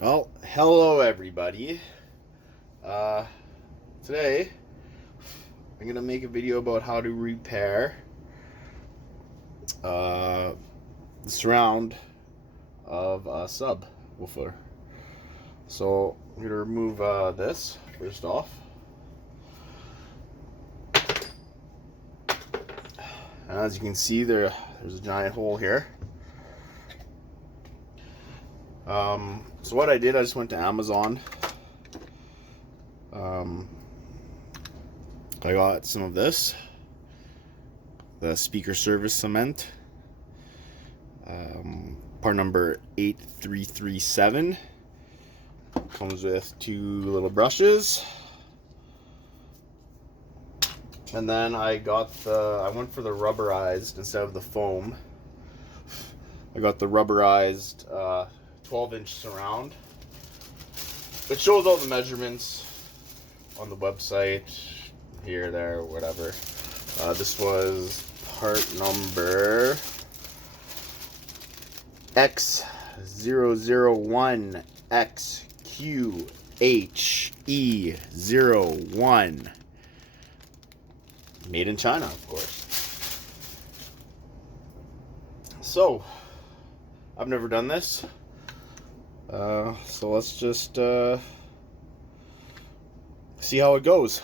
Well, hello everybody. Uh, Today I'm gonna make a video about how to repair the surround of a subwoofer. So I'm gonna remove this first off. And as you can see, there's a giant hole here. So what I did, I just went to Amazon. I got some of this, the speaker service cement, part number 8337. Comes with two little brushes, and then I went for the rubberized instead of the foam. I got the rubberized 12-inch surround. It shows all the measurements on the website, here, there, whatever. This was part number X001XQHE01. Made in China, of course. So, I've never done this. So let's just see how it goes.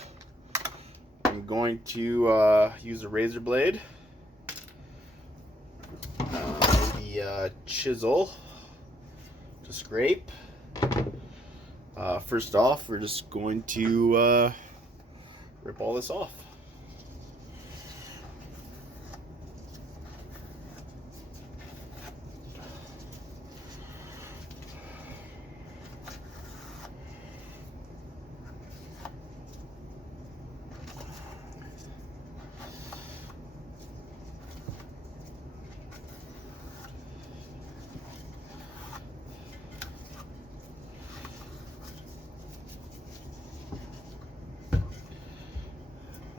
I'm going to use a razor blade, maybe a chisel to scrape. First off, we're just going to rip all this off.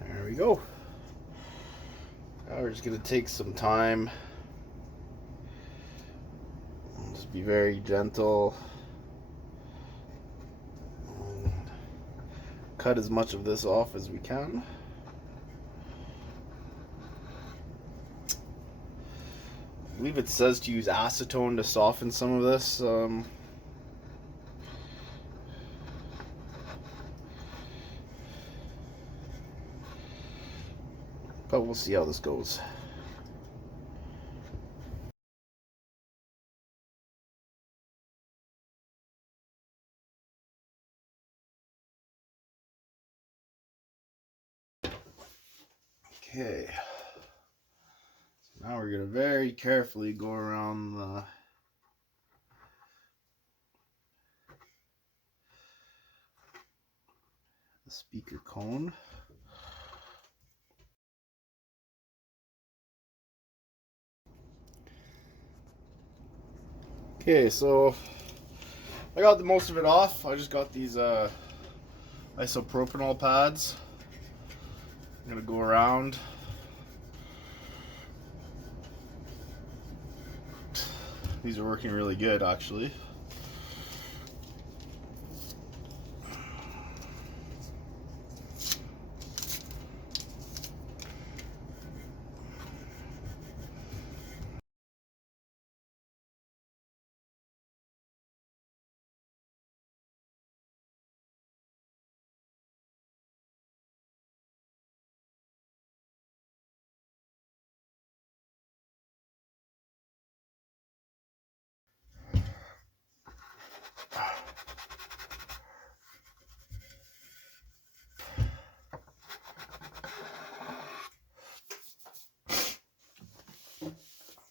There we go. Now we're just going to take some time. Just be very gentle. And cut as much of this off as we can. I believe it says to use acetone to soften some of this. But we'll see how this goes. Okay. So now we're going to very carefully go around the speaker cone. Okay, so I got most of it off. I just got these isopropanol pads. I'm gonna go around. These are working really good, actually.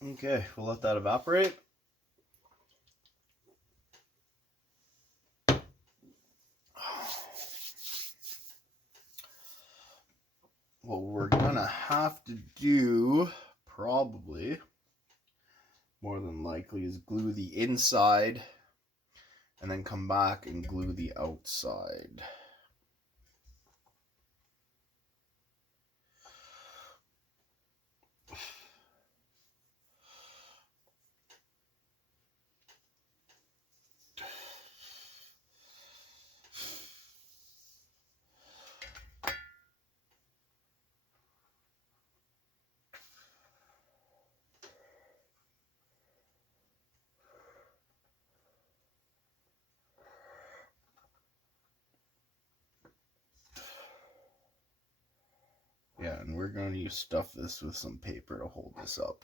Okay, we'll let that evaporate. What we're gonna have to do, probably, more than likely, is glue the inside and then come back and glue the outside. And we're going to stuff this with some paper to hold this up.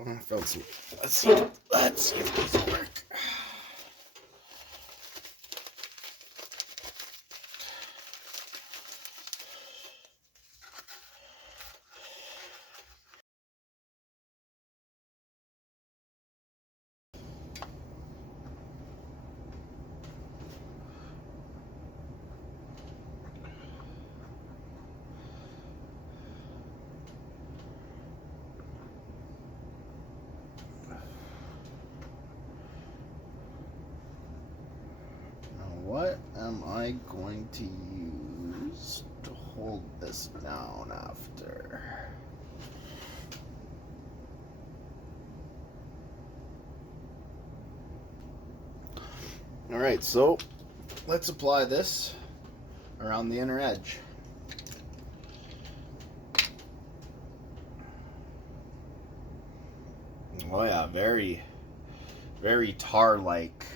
I found some. Let's see if these work. What am I going to use to hold this down after? Alright, so let's apply this around the inner edge. Oh yeah, very, very tar-like.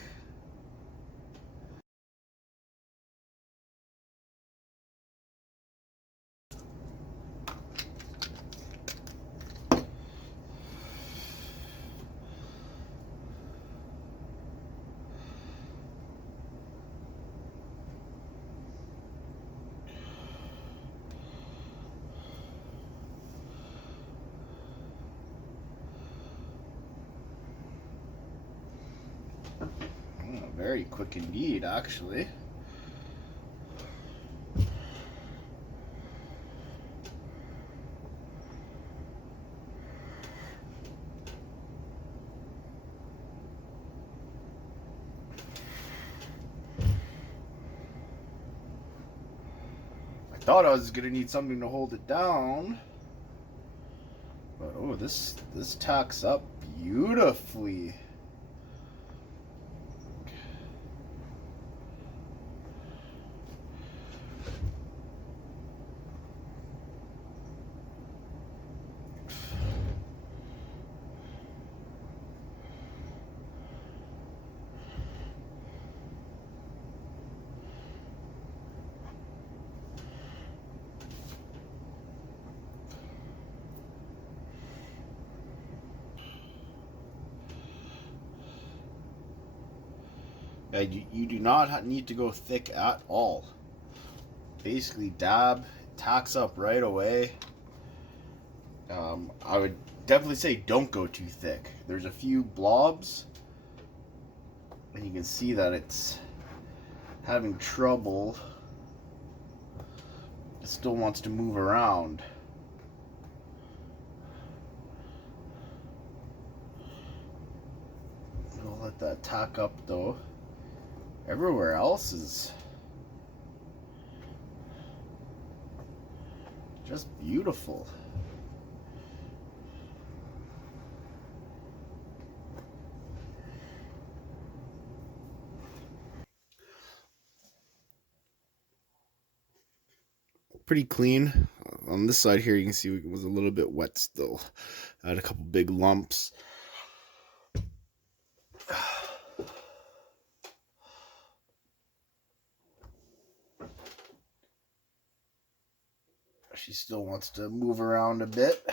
Very quick indeed, actually. I thought I was gonna need something to hold it down, but oh, this tacks up beautifully. Yeah, you do not need to go thick at all. Basically dab, tacks up right away. I would definitely say don't go too thick. There's a few blobs, and you can see that it's having trouble. It still wants to move around. I'll let that tack up though. Everywhere else is just beautiful. Pretty clean. On this side here, you can see it was a little bit wet still. I had a couple big lumps. She still wants to move around a bit.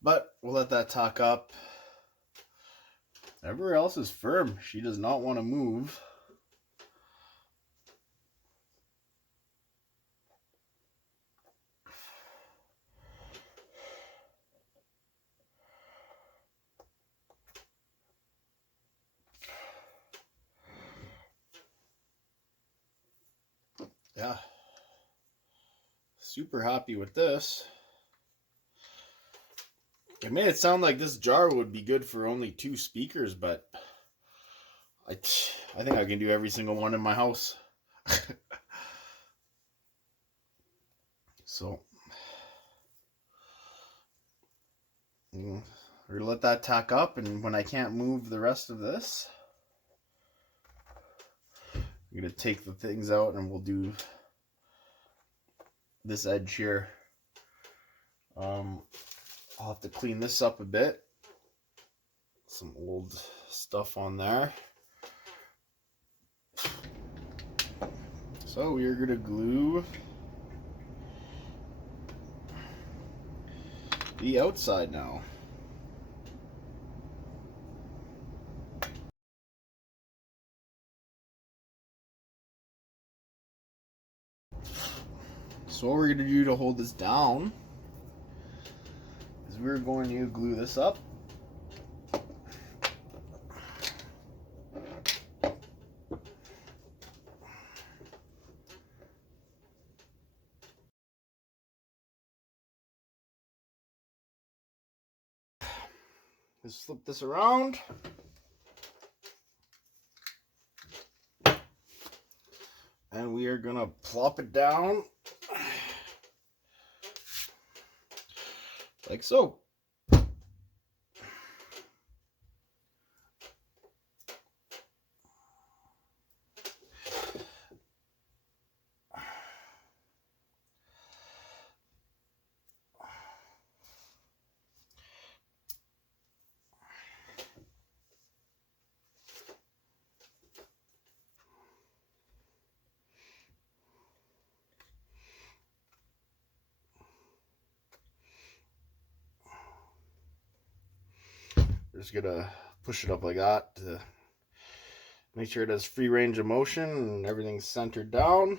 But we'll let that tack up. Everywhere else is firm. She does not want to move. Yeah. Super happy with this. It made it sound like this jar would be good for only 2 speakers, but I think I can do every single one in my house. So we're gonna let that tack up, and when I can't move the rest of this, I'm gonna take the things out and we'll do this edge here. I'll have to clean this up a bit. Some old stuff on there. So we are going to glue the outside now. So what we're going to do to hold this down is we're going to glue this up. Just flip this around. And we are gonna plop it down like so. Just gonna push it up like that to make sure it has free range of motion and everything's centered down.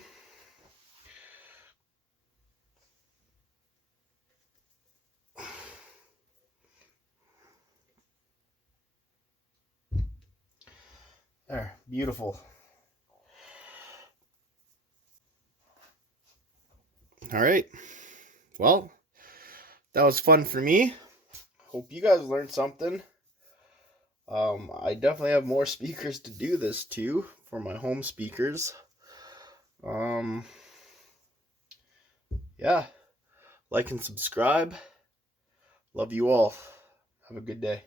There, beautiful. All right, well, that was fun for me. Hope you guys learned something. I definitely have more speakers to do this to for my home speakers. Yeah, like and subscribe. Love you all. Have a good day.